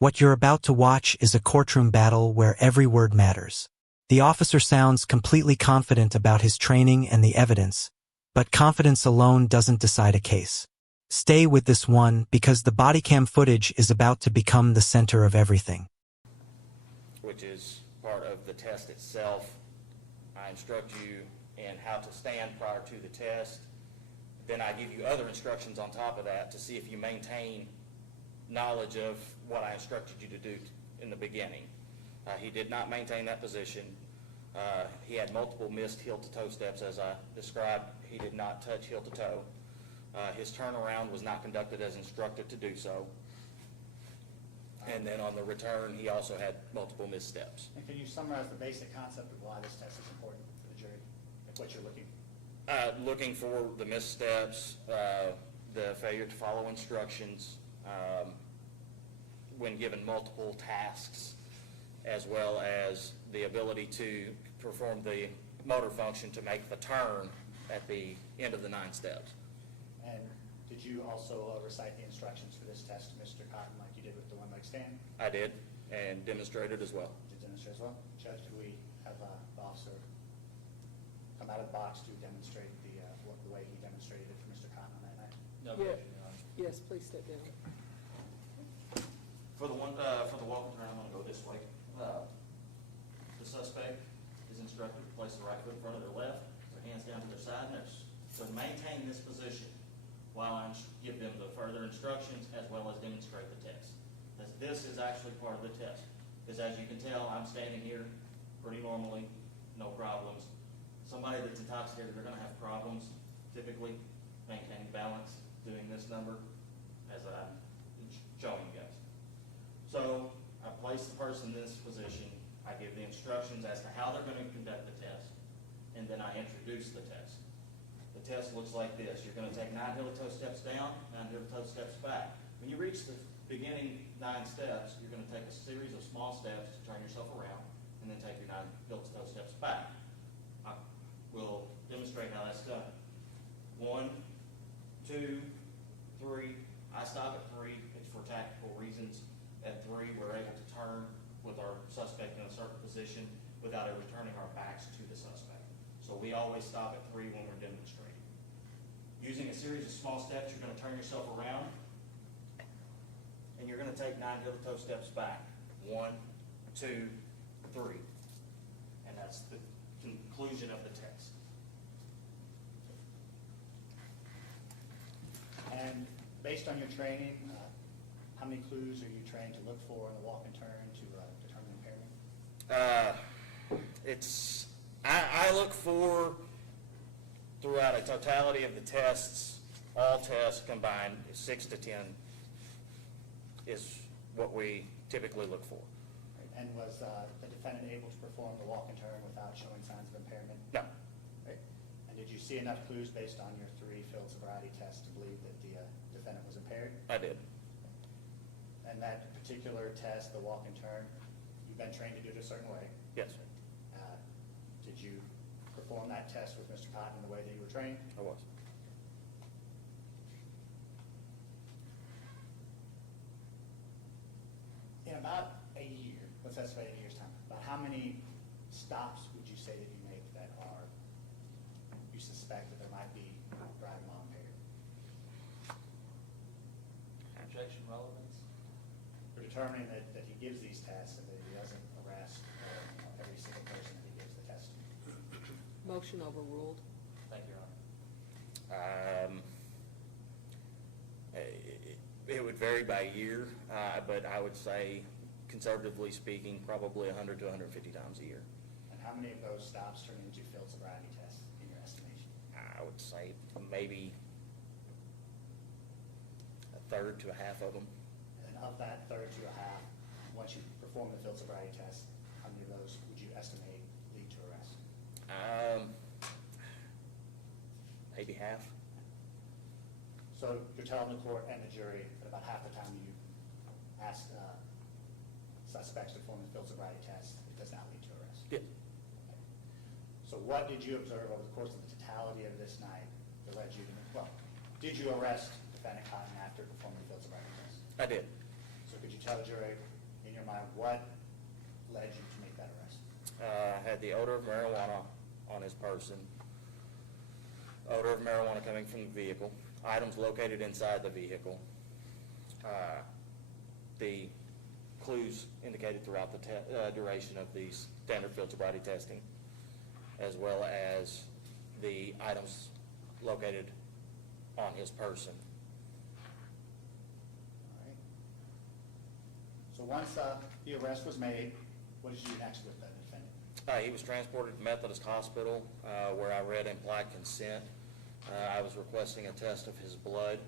What you're about to watch is a courtroom battle where every word matters. The officer sounds completely confident about his training and the evidence, but confidence alone doesn't decide a case. Stay with this one because the body cam footage is about to become the center of everything. Which is part of the test itself. I instruct you in how to stand prior to the test. Then I give you other instructions on top of that to see if you maintain knowledge of what I instructed you to do in the beginning. He did not maintain that position. He had multiple missed heel-to-toe steps, as I described. He did not touch heel-to-toe. His turnaround was not conducted as instructed to do so. And then on the return, he also had multiple missteps. And can you summarize the basic concept of why this test is important for the jury, like what you're looking for? Looking for the missteps, the failure to follow instructions, when given multiple tasks, as well as the ability to perform the motor function to make the turn at the end of the 9 steps. And did you also recite the instructions for this test to Mr. Cotton like you did with the one-leg stand? I did, and demonstrated as well. Did demonstrate as well? Judge, could we have the officer come out of the box to demonstrate the way he demonstrated it for Mr. Cotton on that night? No Yeah. objection, Your Honor. Yes, please step down. For the walk and turn, I'm going to go this way. The suspect is instructed to place the right foot in front of their left, their hands down to their side, and to maintain this position while I give them the further instructions as well as demonstrate the test. This is actually part of the test. Because as you can tell, I'm standing here pretty normally, no problems. Somebody that's intoxicated, they're going to have problems typically maintaining balance, doing this number as I'm showing you guys. So I place the person in this position, I give the instructions as to how they're going to conduct the test, and then I introduce the test. The test looks like this. You're going to take 9 heel-to-toe steps down, 9 heel-to-toe steps back. When you reach the beginning 9 steps, you're going to take a series of small steps to turn yourself around, and then take your 9 heel-to-toe steps back. I will demonstrate how that's done. 1, 2, 3. I stop at 3. It's for tactical reasons. At 3, we're able to turn with our suspect in a certain position without ever turning our backs to the suspect. So we always stop at 3 when we're demonstrating. Using a series of small steps, you're going to turn yourself around, and you're going to take 9 heel-to-toe steps back. 1, 2, 3. And that's the conclusion of the test. And based on your training, how many clues are you trained to look for in the walk and turn to determine impairment? I look for, throughout a totality of the tests, all tests combined, 6 to 10 is what we typically look for. And was the defendant able to perform the walk and turn without showing signs of impairment? No. Right. And did you see enough clues based on your 3 field sobriety tests to believe that the defendant was impaired? I did. And that particular test, the walk and turn, you've been trained to do it a certain way. Yes, Did you perform that test with Mr. Cotton in the way that you were trained? I was. In about a year, let's estimate a year's time, about how many stops would you say that you make that are, you suspect that there might be driving while impaired? Objection relevance? For determining that he gives these tests and that he doesn't arrest every single person that he gives the test to. Motion overruled. Thank you, Your Honor. It would vary by year, but I would say, conservatively speaking, probably 100 to 150 times a year. And how many of those stops turn into field sobriety tests in your estimation? I would say maybe a third to a half of them. And of that third to a half, once you perform the field sobriety test, how many of those would you estimate lead to arrest? Maybe half. So you're telling the court and the jury that about half the time you ask suspects to perform the field sobriety test, it does not lead to arrest? Yeah. Okay. So what did you observe over the course of the totality of this night that led you to, well, did you arrest defendant Cotton after performing the field sobriety test? I did. So could you tell the jury mind, what led you to make that arrest? Had the odor of marijuana on his person, odor of marijuana coming from the vehicle, items located inside the vehicle, the clues indicated throughout the duration of the standard field sobriety testing, as well as the items located on his person. All right. So once the arrest was made, what did you do next with the defendant? He was transported to Methodist Hospital, where I read implied consent. I was requesting a test of his blood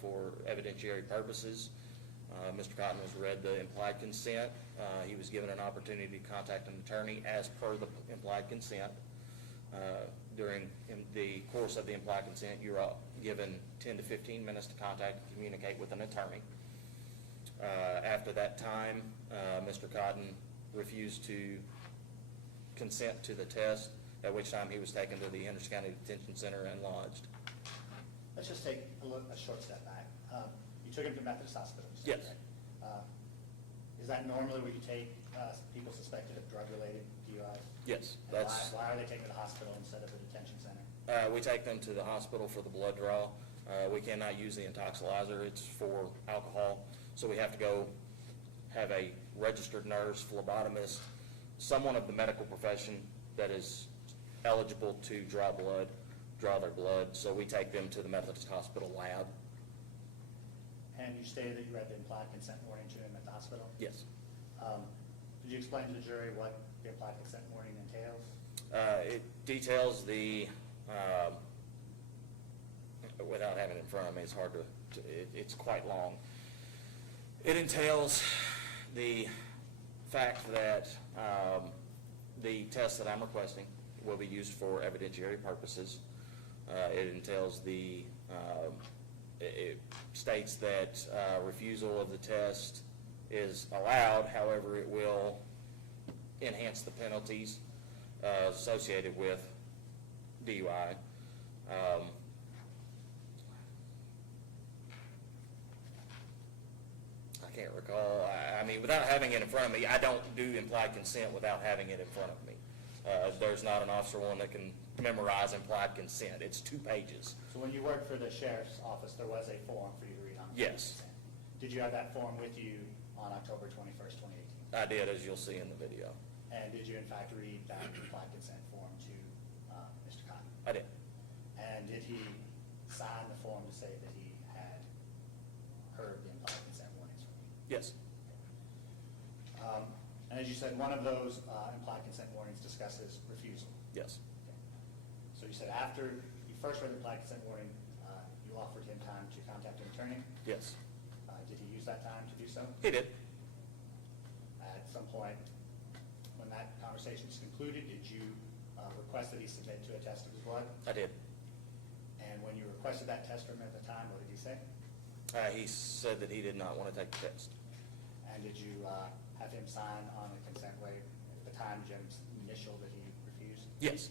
for evidentiary purposes. Mr. Cotton was read the implied consent. He was given an opportunity to contact an attorney as per the implied consent. During the course of the implied consent, you're given 10 to 15 minutes to contact and communicate with an attorney. After that time, Mr. Cotton refused to consent to the test, at which time he was taken to the Henderson County Detention Center and lodged. Let's just take a short step back. You took him to Methodist Hospital, you said, Yes. right? Is that normally where you take people suspected of drug-related DUIs? Yes, And that's. why are they taken to the hospital instead of a detention center? We take them to the hospital for the blood draw. We cannot use the intoxilizer, it's for alcohol, so we have to go have a registered nurse, phlebotomist, someone of the medical profession that is eligible to draw their blood, so we take them to the Methodist Hospital lab. And you stated that you read the implied consent warning to him at the hospital? Yes. Did you explain to the jury what the implied consent warning entails? It details without having it in front of me, it's hard it's quite long. It entails the fact that the test that I'm requesting will be used for evidentiary purposes. It entails it states that refusal of the test is allowed, however, it will enhance the penalties associated with DUI. I can't recall. I mean, without having it in front of me, I don't do implied consent without having it in front of me. There's not an officer one that can memorize implied consent. It's 2 pages. So when you worked for the sheriff's office, there was a form for you to read on implied Yes. consent. Did you have that form with you on October 21st, 2018? I did, as you'll see in the video. And did you in fact read that implied consent form to Mr. Cotton? I did. And did he sign the form to say that he had heard the implied consent warnings from you? Yes. And as you said, one of those implied consent warnings discusses refusal. Yes. So you said after you first read the implied consent warning, you offered him time to contact an attorney. Yes. Did he use that time to do so? He did. At some point, when that conversation was concluded, did you request that he submit to a test of his blood? I did. And when you requested that test from him at the time, what did he say? He said that he did not want to take the test. And did you have him sign on a consent waiver at the time, Jim's initial that he refused? Yes.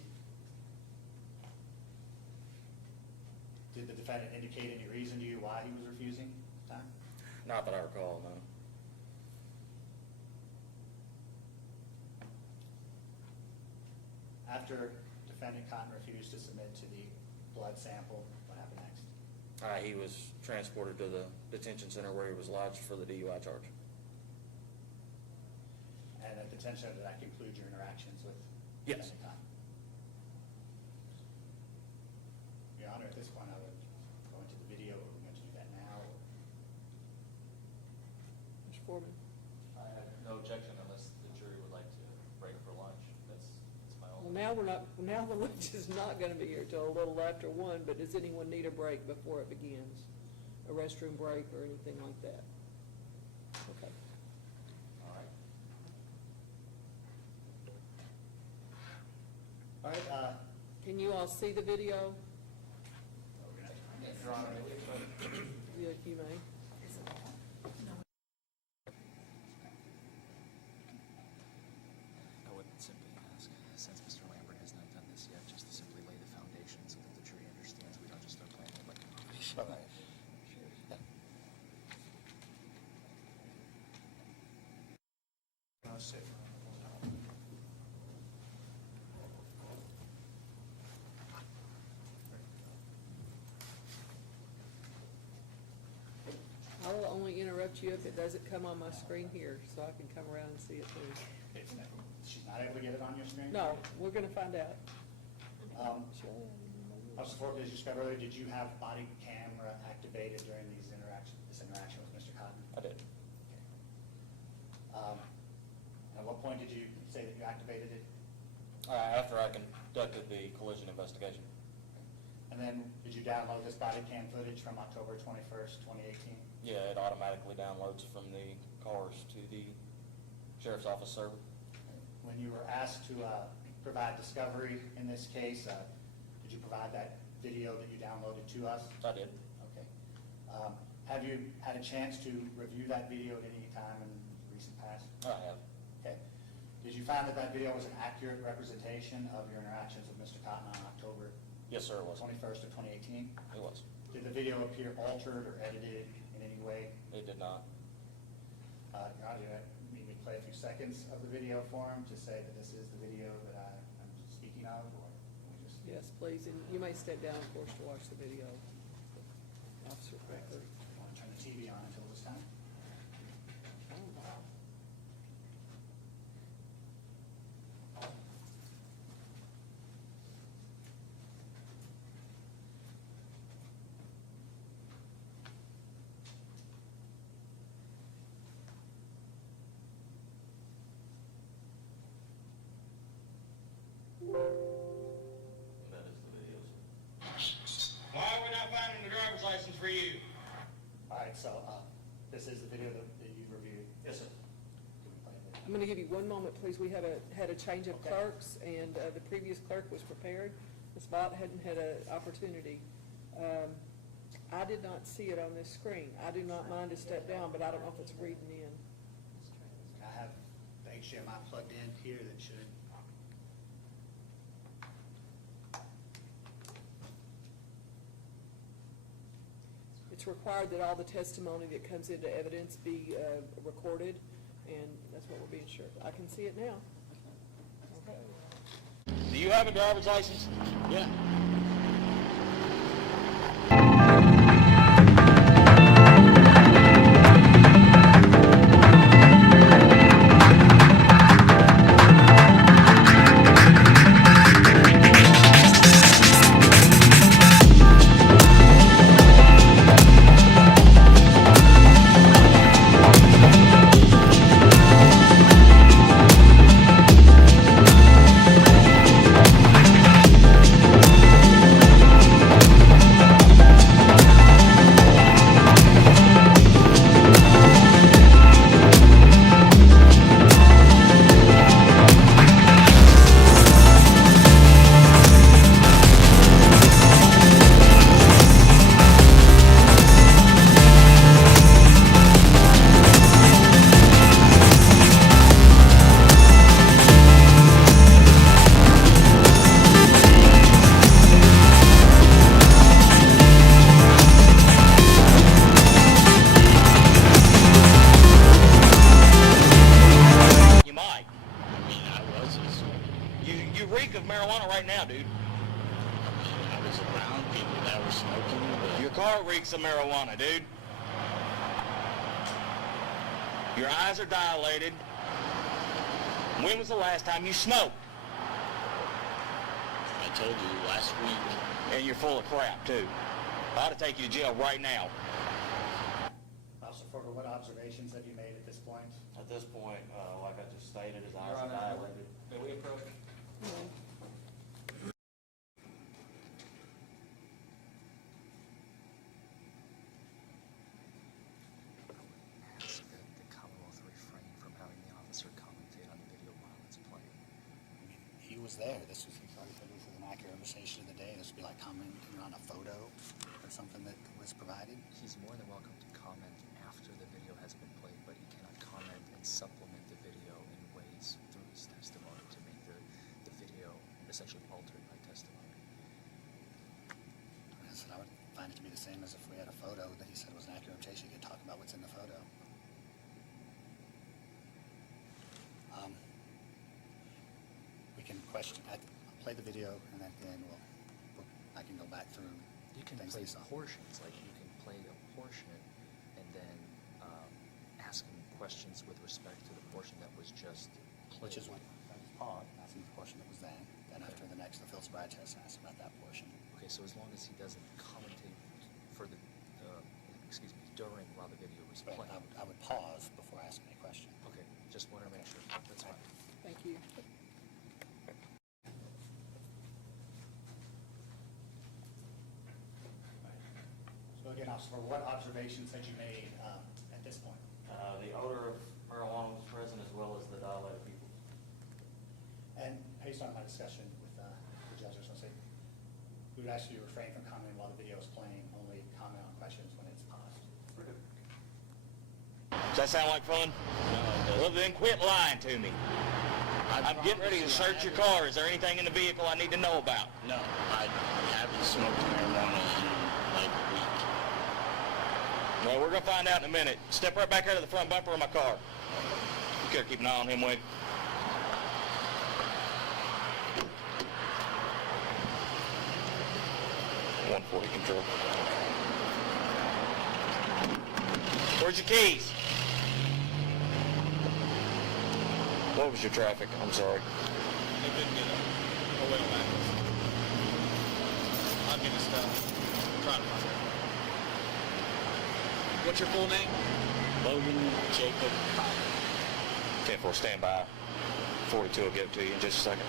Did the defendant indicate any reason to you why he was refusing at the time? Not that I recall, no. After defendant Cotton refused to submit to the blood sample, what happened next? He was transported to the detention center where he was lodged for the DUI charge. And at the detention, did that conclude your interactions with Yes. defendant Cotton? Your Honor, at this point, I would go into the video. Are we going to do that now? Mr. Foreman? I have no objection unless the jury would like to break for lunch. That's my Well, only. now the lunch is not gonna be here till a little after 1, but does anyone need a break before it begins? A restroom break or anything like that? Okay. All right. All right, Can you all see the video? Your Honor, You may. I would simply ask, since Mr. Lambert has not done this yet, just to simply lay the foundation so that the jury understands we don't just start playing it like. Bye-bye. I will only interrupt you if it doesn't come on my screen here, so I can come around and see it too. She's not able to get it on your screen? No, we're gonna find out. Officer Fork, as you described earlier, did you have body camera activated during this interaction with Mr. Cotton? I did. At what point did you say that you activated it? After I conducted the collision investigation. And then did you download this body cam footage from October 21st, 2018? Yeah, it automatically downloads from the cars to the sheriff's office server. When you were asked to provide discovery in this case, did you provide that video that you downloaded to us? I did. Okay. Have you had a chance to review that video at any time in the recent past? I have. Okay. Did you find that that video was an accurate representation of your interactions with Mr. Cotton on October Yes, sir, it was. 21st of 2018? It was. Did the video appear altered or edited in any way? It did not. Your Honor, you need me to play a few seconds of the video for him to say that this is the video that I'm speaking of, or can we just? Yes, please, and you may step down, of course, to watch the video. Officer Cracker. I want to turn the TV on until this time. That is the video, sir. Why are we not finding the driver's license for you? All right, so this is the video that you reviewed. Yes, sir. Can we play it? I'm gonna give you 1 moment, please. We had a change of Okay. clerks, and the previous clerk was prepared. Ms. Bott hadn't had an opportunity. I did not see it on this screen. I do not mind to step down, but I don't know if it's reading in. I have the HDMI plugged in here that should. It's required that all the testimony that comes into evidence be recorded, and that's what we're being sure. I can see it now. Okay. Do you have a driver's license? Yeah. You might. You reek of marijuana right now, dude. I was around people that were smoking, but Your car reeks of marijuana, dude. Your eyes are dilated. When was the last time you smoked? I told you last week. And you're full of crap, too. I ought to take you to jail right now. Officer Forker, what observations have you made at this point? At this point, like I just stated, his eyes Your are Honor, dilated. may we approach? Ask that the Commonwealth refrain from having the officer commentate on the video while it's playing. I mean, he was there. This was an accurate representation of the day. This would be like commenting on a photo or something that was provided. He's more than welcome to comment after the video has been played, but he cannot comment and supplement the video in ways through his testimony to make the video essentially altered by testimony. I said I would find it to be the same as if we had a photo that he said was an accurate representation. You could talk about what's in the photo. We can question. I'll play the video, and then I can go back through You can things play we saw. portions, like you can play a portion and then asking questions with respect to the portion that was just played. Which is when I was paused, asking the portion that was then after the next, the field sobriety test, asked about that portion. Okay, so as long as he doesn't commentate for the, during while the video was But playing. I would pause before asking a question. Okay, just wanted to make sure. That's fine. Thank you. So again, officer, what observations had you made at this point? The odor of marijuana was present as well as the dilated pupils. And based on my discussion with the judge, I was going to say, we would ask you to refrain from commenting while the video is playing, only comment on questions when it's paused. Does that sound like fun? Well, then quit lying to me. I'm getting ready to search your car. Is there anything in the vehicle I need to know about? No, I haven't smoked marijuana in like a week. Well, we're going to find out in a minute. Step right back out of the front bumper of my car. You care to keep an eye on him, Wade? .140 control. Where's your keys? What was your traffic? I'm sorry. They couldn't get it. Oh, wait, back. I'll get it stuff. Try to find it. What's your full name? Logan Jacob Cobb. 10-4, stand by. 42 will give it to you in just a second.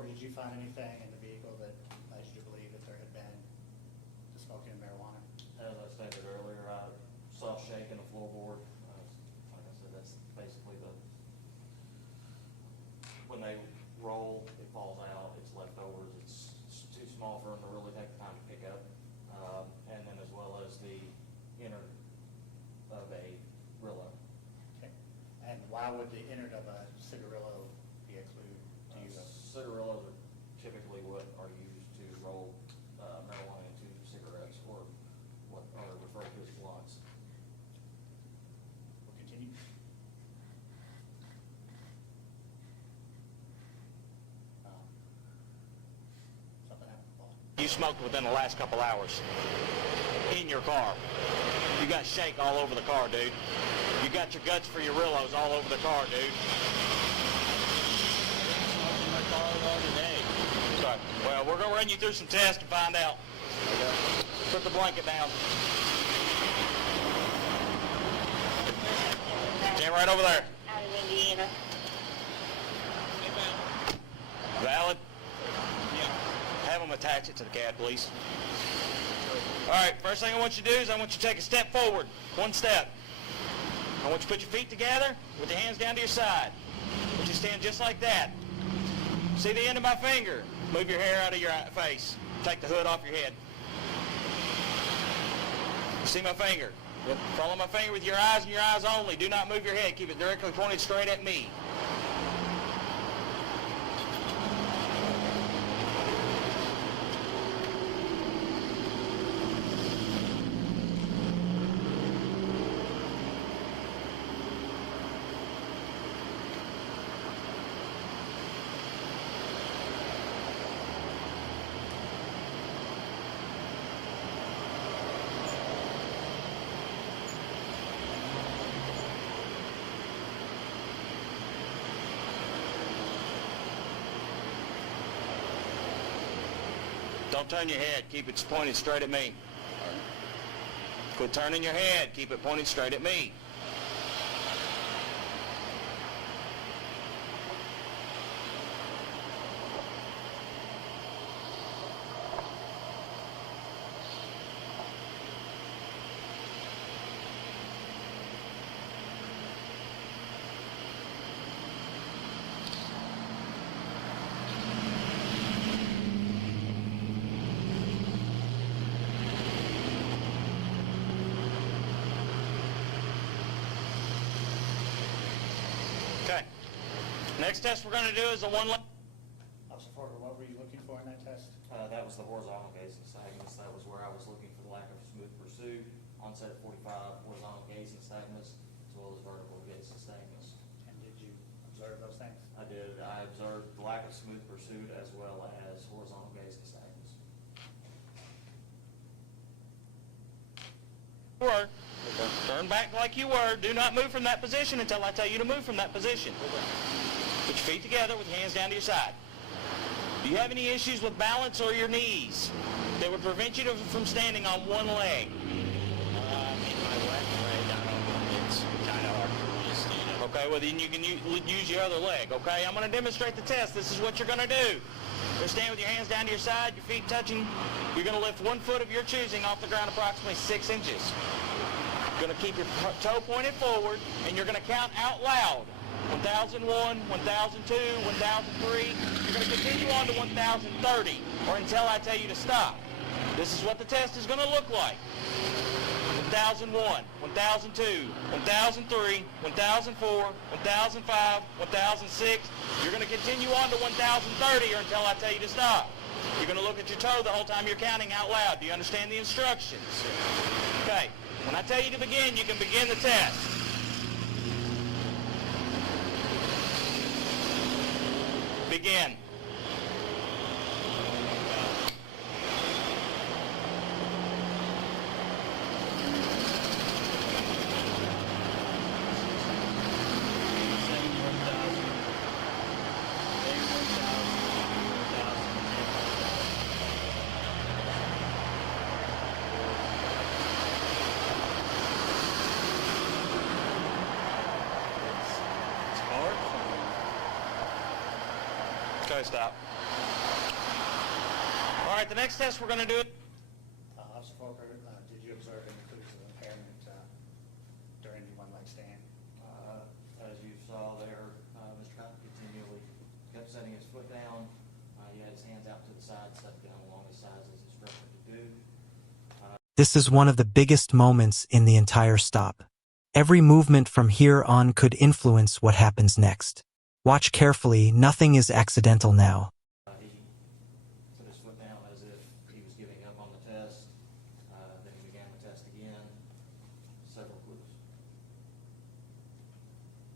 Did you find anything in the vehicle that led you to believe that there had been the smoking of marijuana? As I stated earlier, I saw shake in the floorboard. Like I said, that's basically when they roll, it falls out, it's leftovers, it's too small for them to really take the time to pick up. And then as well as the innard of a Rillo. Okay. And why would the innard of a cigarillo be a clue to you? Cigarillos are typically what are used to roll marijuana into cigarettes, or what are referred to as blunts. We'll continue. smoked within the last couple hours in your car. You got shake all over the car, dude. You got your guts for your Rillos all over the car, dude. My car all today. Okay. Well, we're going to run you through some tests to find out. Put the blanket down. Stand right over there. Out of Indiana. Valid? Yeah. Have them attach it to the cab, please. All right, first thing I want you to do is I want you to take a step forward. One step. I want you to put your feet together with your hands down to your side. I want you to stand just like that. See the end of my finger? Move your hair out of your face. Take the hood off your head. You see my finger? Follow my finger with your eyes and your eyes only. Do not move your head. Keep it directly pointed straight at me. Don't turn your head. Keep it pointed straight at me. Quit turning your head. Keep it pointed straight at me. Okay. Next test we're going to do is a one-leg. Officer Porter, what were you looking for in that test? That was the horizontal gaze nystagmus. That was where I was looking for the lack of smooth pursuit, onset at 45, horizontal gaze nystagmus, as well as vertical gaze nystagmus. And did you observe those things? I did. I observed the lack of smooth pursuit as well as horizontal gaze nystagmus. Turn back like you were. Do not move from that position until I tell you to move from that position. Put your feet together with your hands down to your side. Do you have any issues with balance or your knees that would prevent you from standing on one leg? In my left leg, I don't know. It's kind of hard for me to stand up. Okay, well then you can use your other leg, okay? I'm going to demonstrate the test. This is what you're going to do. You're going to stand with your hands down to your side, your feet touching. You're going to lift 1 foot of your choosing off the ground approximately 6 inches. You're going to keep your toe pointed forward, and you're going to count out loud. 1001, 1002, 1003. You're going to continue on to 1030, or until I tell you to stop. This is what the test is going to look like. 1001, 1002, 1003, 1004, 1005, 1006. You're going to continue on to 1030 or until I tell you to stop. You're going to look at your toe the whole time you're counting out loud. Do you understand the instructions? Okay. When I tell you to begin, you can begin the test. Begin. Okay, stop. All right, the next test we're going to do. Officer Porter, did you observe any clues of impairment during the one-leg stand? As you saw there, Mr. Cotton continually kept setting his foot down. He had his hands out to the side, stepped down along his sides as instructed to do. This is one of the biggest moments in the entire stop. Every movement from here on could influence what happens next. Watch carefully, nothing is accidental now.